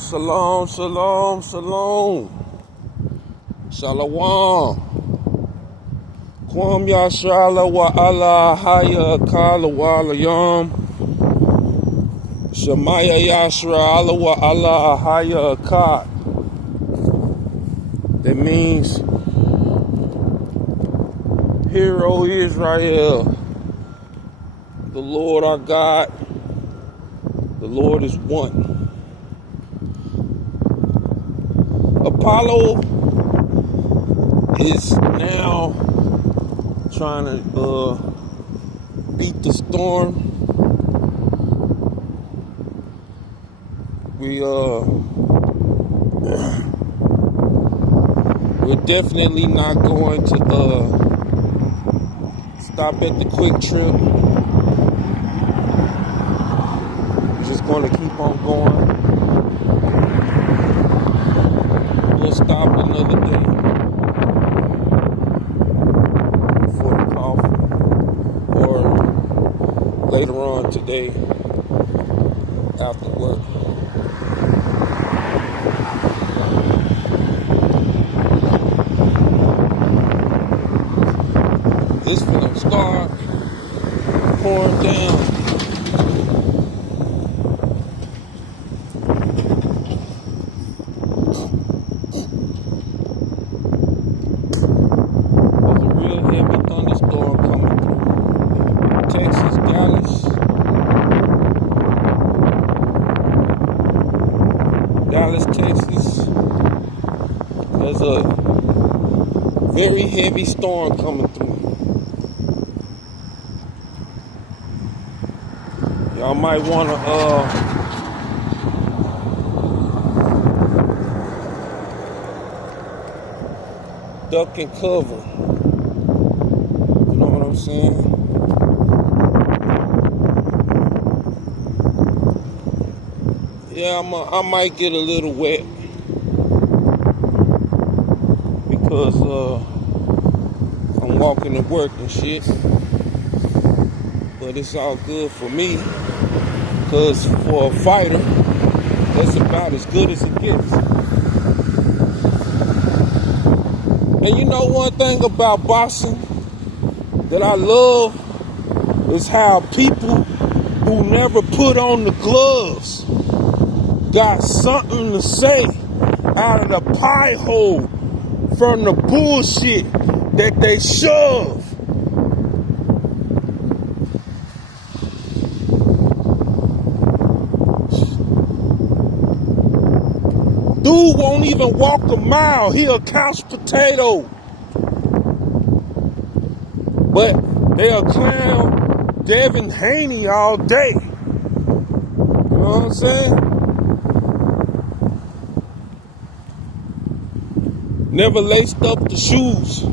Shalom, shalom, shalom. Shalom. Kwam Yashrala wa Allah Haya Kala wa Alayam. Shemaya Yashrala wa Allah Haya Akad. That means, Hear, O Israel, the Lord our God, the Lord is one. Apollo is now trying to beat the storm. We're definitely not going to stop at the Quick Trip. We're just going to keep on going. We'll stop another day for the coffee, or later on today after work. It's gonna start pouring down. There's a real heavy thunderstorm coming through Texas, Dallas, Texas. There's a very heavy storm coming through. Y'all might want to duck and cover. You know what I'm saying? Yeah, I might get a little wet because I'm walking to work and shit. But it's all good for me, because for a fighter, that's about as good as it gets. And you know one thing about boxing that I love is how people who never put on the gloves got something to say out of the pie hole from the bullshit that they shove. Dude won't even walk a mile. He a couch potato. But they'll clown Devin Haney all day. You know what I'm saying? Never laced up the shoes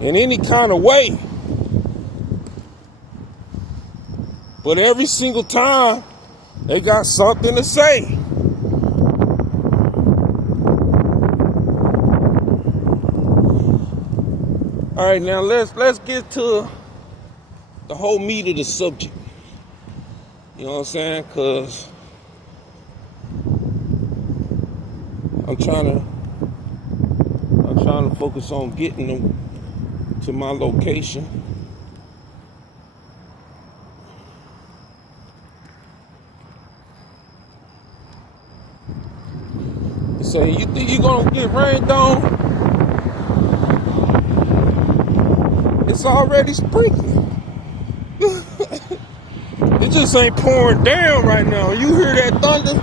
in any kind of way. But every single time, they got something to say. All right, now let's get to the whole meat of the subject. You know what I'm saying? Cause I'm trying to focus on getting them to my location. They say, you think you're gonna get rained on? It's already sprinkling. It just ain't pouring down right now. You hear that thunder?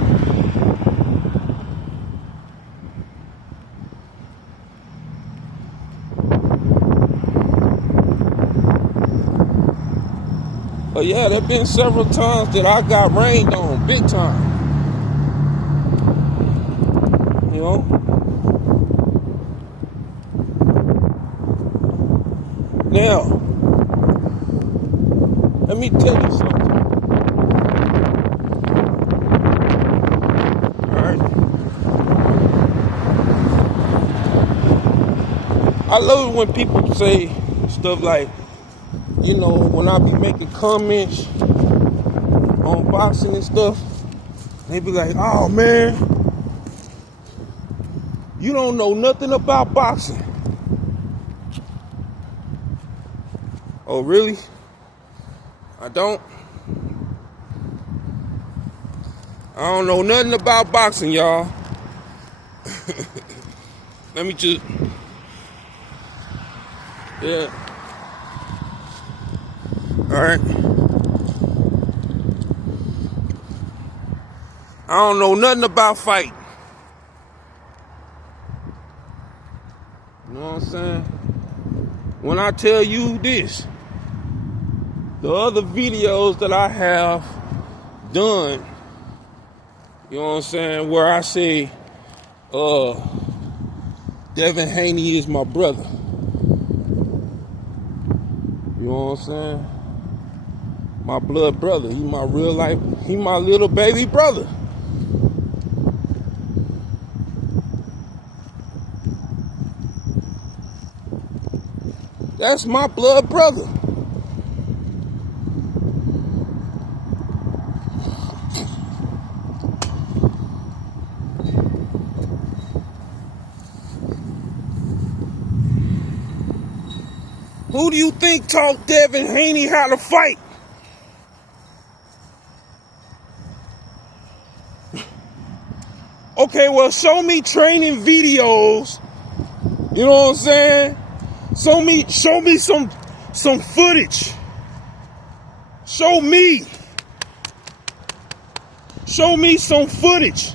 But yeah, there been several times that I got rained on, big time. You know? Now, let me tell you something. Alright? I love it when people say stuff like, you know, when I be making comments on boxing and stuff, They be like, oh man, you don't know nothing about boxing. Oh, really? I don't know nothing about boxing, y'all. Let me just, yeah. All right. I don't know nothing about fighting. You know what I'm saying? When I tell you this, the other videos that I have done, you know what I'm saying, where I say, Devin Haney is my brother. You know what I'm saying? My blood brother. He my real life, he my little baby brother. That's my blood brother. Who do you think taught Devin Haney how to fight? Okay, well, show me training videos. You know what I'm saying? Show me some footage. Show me some footage.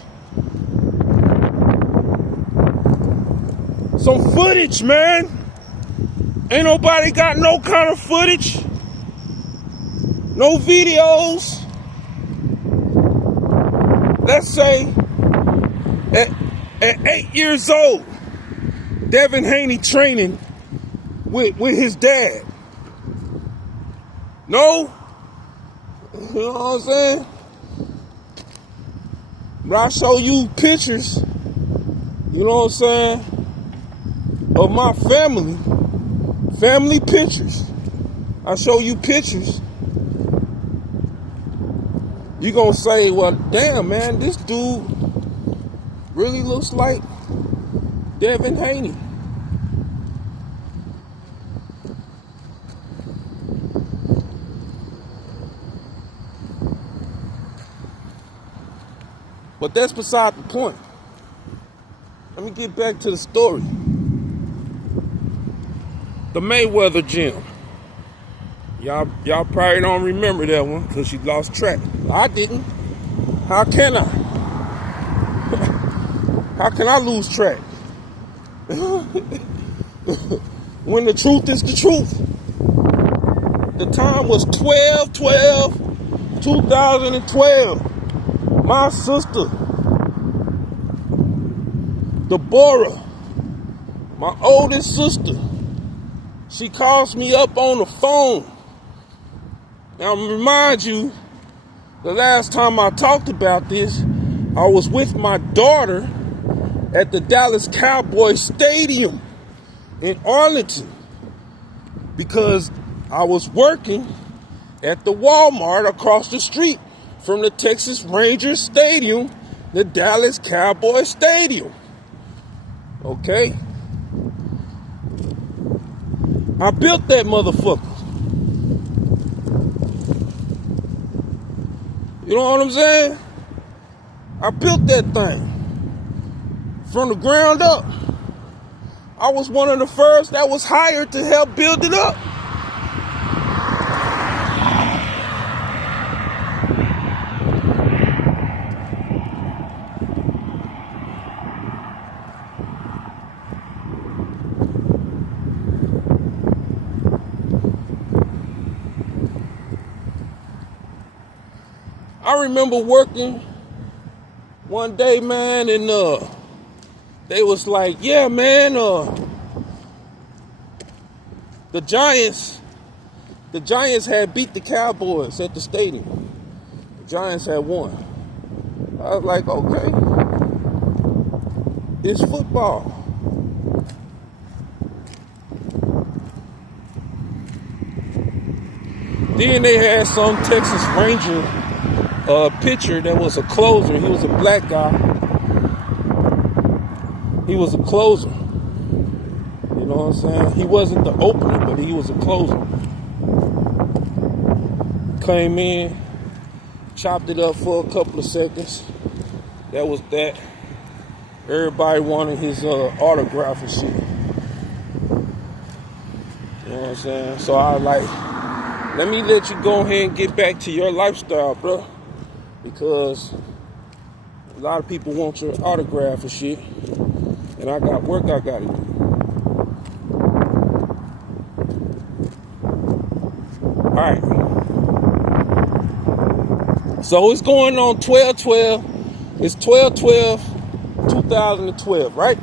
Some footage, man. Ain't nobody got no kind of footage. No videos. Let's say at 8 years old, Devin Haney training with his dad. No? You know what I'm saying? But I show you pictures, you know what I'm saying, of my family pictures. I show you pictures. You gonna say, well, damn, man, this dude really looks like Devin Haney. But that's beside the point. Let me get back to the story. The Mayweather gym. Y'all probably don't remember that one because you lost track. I didn't. How can I? How can I lose track? When the truth is the truth. The time was 12/12/2012. My sister, Deborah, my oldest sister, she calls me up on the phone. Now, remind you, the last time I talked about this, I was with my daughter at the Dallas Cowboys Stadium in Arlington because I was working at the Walmart across the street from the Texas Rangers Stadium, the Dallas Cowboys Stadium. Okay? I built that motherfucker. You know what I'm saying? I built that thing from the ground up. I was one of the first that was hired to help build it up. I remember working one day, man, and they was like, yeah, man, the Giants had beat the Cowboys at the stadium. The Giants had won. I was like, okay, it's football. Then they had some Texas Ranger pitcher that was a closer. He was a black guy. He was a closer. You know what I'm saying? He wasn't the opener, but he was a closer. Came in, chopped it up for a couple of seconds. That was that. Everybody wanted his autograph and shit. You know what I'm saying? So I was like, let me let you go ahead and get back to your lifestyle, bro. Because a lot of people want your autograph and shit. And I got work I gotta do. Alright. So it's going on 12/12. It's 12/12/2012, right?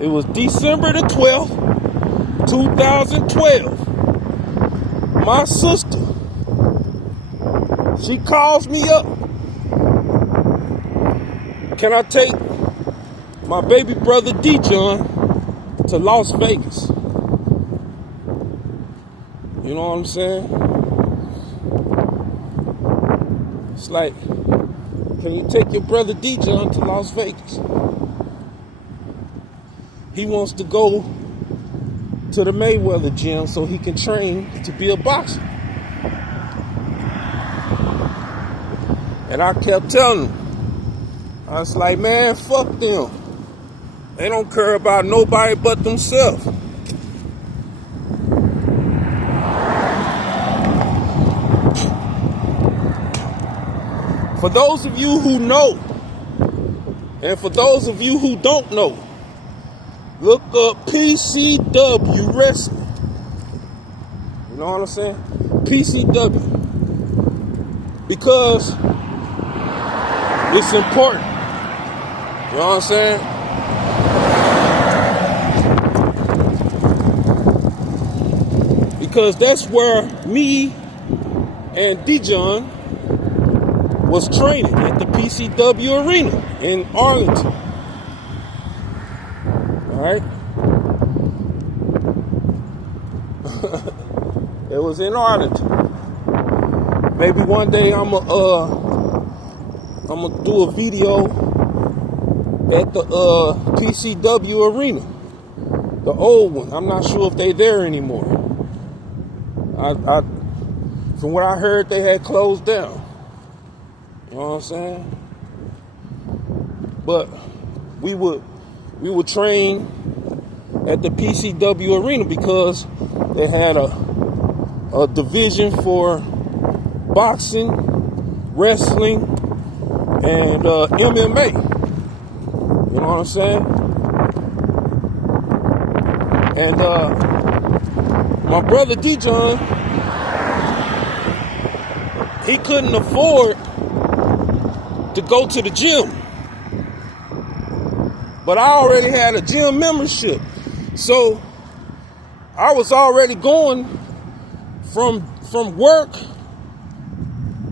It was December the 12th, 2012. My sister, she calls me up. Can I take my baby brother D-John to Las Vegas? You know what I'm saying? It's like, can you take your brother D-John to Las Vegas? He wants to go to the Mayweather gym so he can train to be a boxer. And I kept telling him, I was like, man, fuck them. They don't care about nobody but themselves. For those of you who know, and for those of you who don't know, look up PCW Wrestling. You know what I'm saying? PCW. Because it's important. You know what I'm saying? Because that's where me and D-John was training, at the PCW Arena in Arlington. Alright? It was in Arlington. Maybe one day I'm gonna do a video at the PCW Arena, the old one. I'm not sure if they there anymore. From what I heard, they had closed down. You know what I'm saying? But we would train at the PCW Arena because they had a division for boxing, wrestling, and MMA. You know what I'm saying? And my brother D-John, he couldn't afford to go to the gym. But I already had a gym membership. So I was already going from work.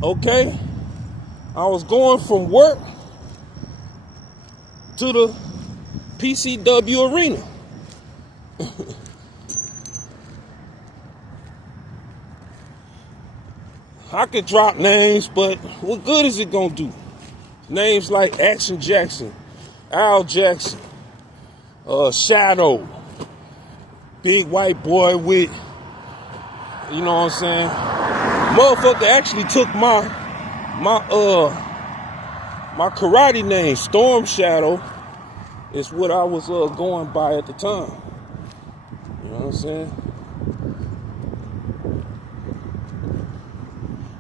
Okay? I was going from work to the PCW Arena. I could drop names, but what good is it gonna do? Names like Action Jackson, Al Jackson, Shadow, big white boy with, you know what I'm saying? Motherfucker actually took my karate name, Storm Shadow, is what I was going by at the time. You know what I'm saying?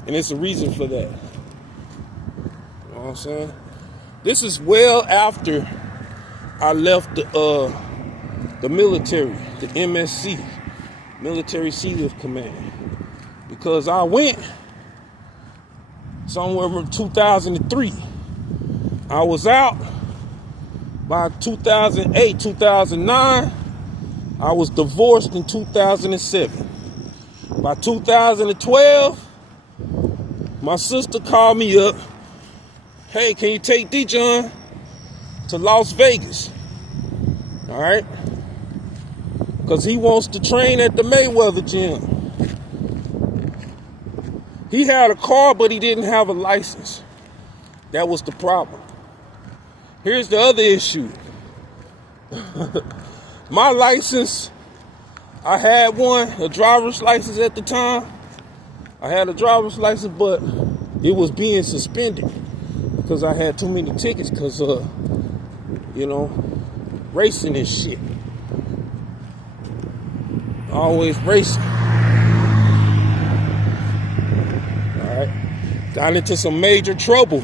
And it's a reason for that. You know what I'm saying? This is well after I left the military, the MSC, Military Sealift Command. Because I went somewhere in 2003. I was out by 2008, 2009. I was divorced in 2007. By 2012, my sister called me up. Hey, can you take D-John to Las Vegas? All right? Because he wants to train at the Mayweather gym. He had a car, but he didn't have a license. That was the problem. Here's the other issue. My license, I had one, a driver's license at the time. I had a driver's license, but it was being suspended because I had too many tickets because, racing and shit. Always racing. Alright. Got into some major trouble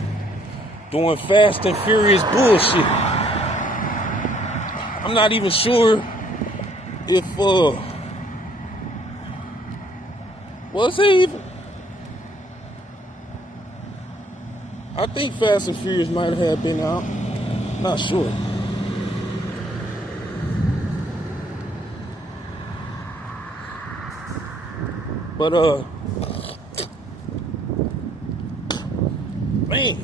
doing Fast and Furious bullshit. I'm not even sure if, was it even? I think Fast and Furious might have been out. Not sure. But, man.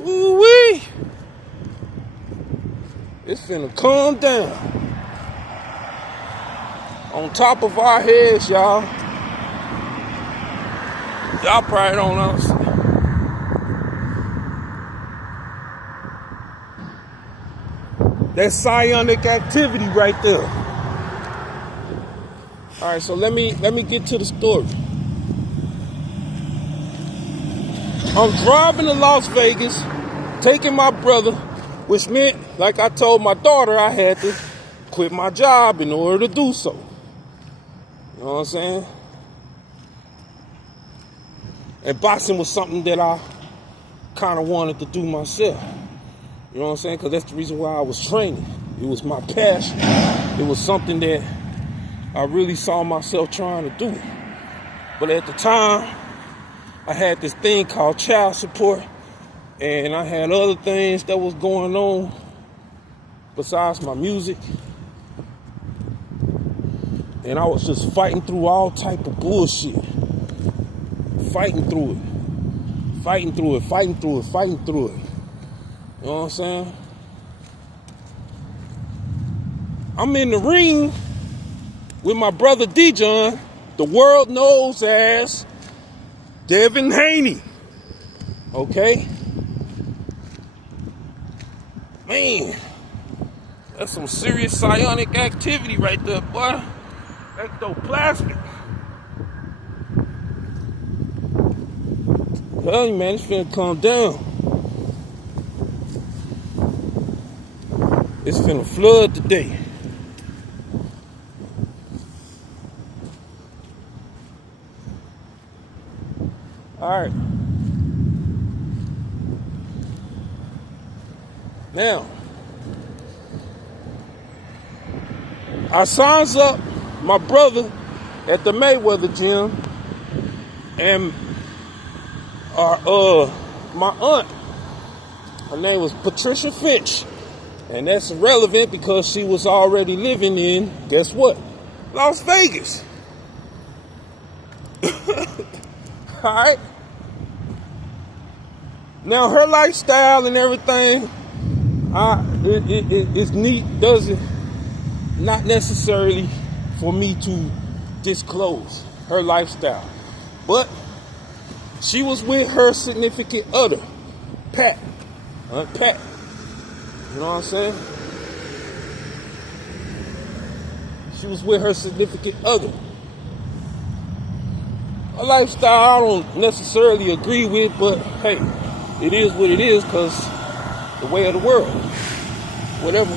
Ooh-wee. It's finna calm down. On top of our heads, y'all. Y'all probably don't understand. That's psionic activity right there. All right, so let me get to the story. I'm driving to Las Vegas, taking my brother, which meant, like I told my daughter, I had to quit my job in order to do so. You know what I'm saying? And boxing was something that I kind of wanted to do myself. You know what I'm saying? Because that's the reason why I was training. It was my passion. It was something that I really saw myself trying to do. But at the time, I had this thing called child support, and I had other things that was going on besides my music. And I was just fighting through all type of bullshit. Fighting through it. Fighting through it. Fighting through it. Fighting through it. You know what I'm saying? I'm in the ring with my brother D-John, the world knows as Devin Haney. Okay? Man, that's some serious psionic activity right there, boy. Ectoplasmic. Tell you, man, it's finna calm down. It's finna flood today. All right. Now, I signs up my brother at the Mayweather gym, and my aunt, her name was Patricia Finch, and that's irrelevant because she was already living in, guess what? Las Vegas. All right. Now her lifestyle and everything, it's neat. Doesn't not necessarily for me to disclose her lifestyle, but she was with her significant other, Pat. Pat. You know what I'm saying? She was with her significant other. A lifestyle I don't necessarily agree with, but hey, it is what it is because the way of the world. Whatever.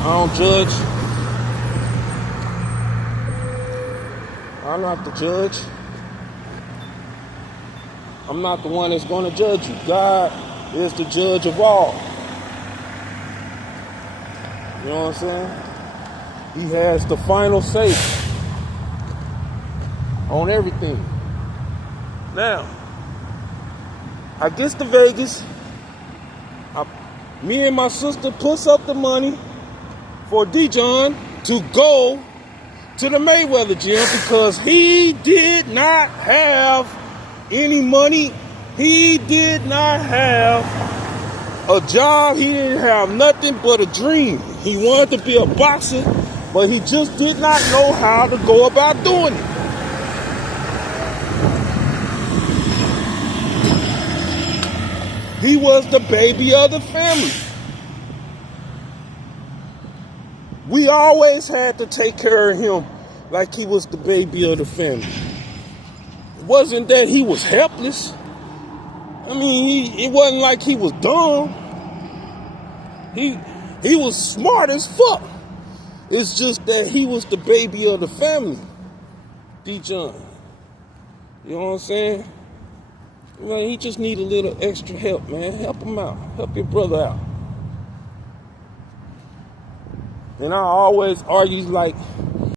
I don't judge. I'm not the judge. I'm not the one that's going to judge you. God is the judge of all. You know what I'm saying? He has the final say on everything. Now, I gets to Vegas. Me and my sister puts up the money for D-John to go to the Mayweather gym because he did not have any money. He did not have a job. He didn't have nothing but a dream. He wanted to be a boxer But he just did not know how to go about doing it. He was the baby of the family. We always had to take care of him like he was the baby of the family. It wasn't that he was helpless. I mean, it wasn't like he was dumb. He was smart as fuck. It's just that he was the baby of the family. D. John. You know what I'm saying? Man, he just need a little extra help, man. Help him out. Help your brother out. And I always argue like,